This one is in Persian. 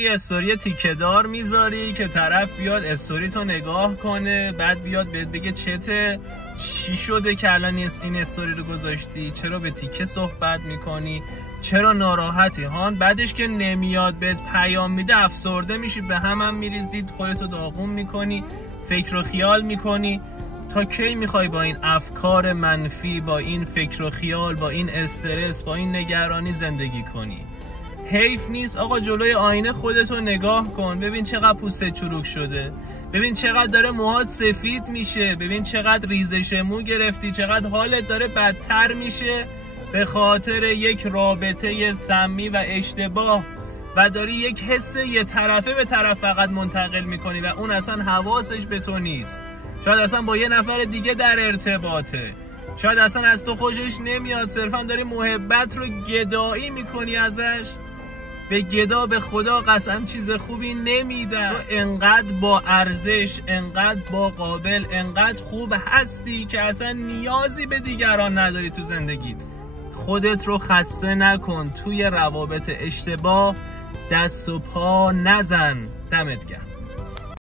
یه استوری تیکه دار میذاری که طرف بیاد استوری تو نگاه کنه، بعد بیاد بهت بگه چته، چی شده که الان این استوری رو گذاشتی، چرا به تیکه صحبت میکنی، چرا ناراحتی هان. بعدش که نمیاد بهت پیام میده افسرده میشی، به هم میریزید، خودتو داغون میکنی، فکر و خیال میکنی. تا کی میخوای با این افکار منفی، با این فکر و خیال، با این استرس، با این نگرانی زندگی کنی؟ حیف نیست آقا؟ جلوی آینه خودتو نگاه کن، ببین چقدر پوستت چروک شده، ببین چقدر داره موهات سفید میشه، ببین چقدر ریزش مو گرفتی، چقدر حالت داره بدتر میشه به خاطر یک رابطه سمی و اشتباه، و داری یک حس یه طرفه به طرف فقط منتقل میکنی و اون اصلا حواسش به تو نیست. شاید اصلا با یه نفر دیگه در ارتباطه، شاید اصلا از تو خوشش نمیاد، صرفا داری محبت رو گدایی میکنی ازش. به گدا به خدا قسم چیز خوبی نمیدن. تو انقدر با ارزش، انقدر با قابل، انقدر خوب هستی که اصلا نیازی به دیگران نداری تو زندگیت. خودت رو خسته نکن، توی روابط اشتباه دست و پا نزن. دمت گرم.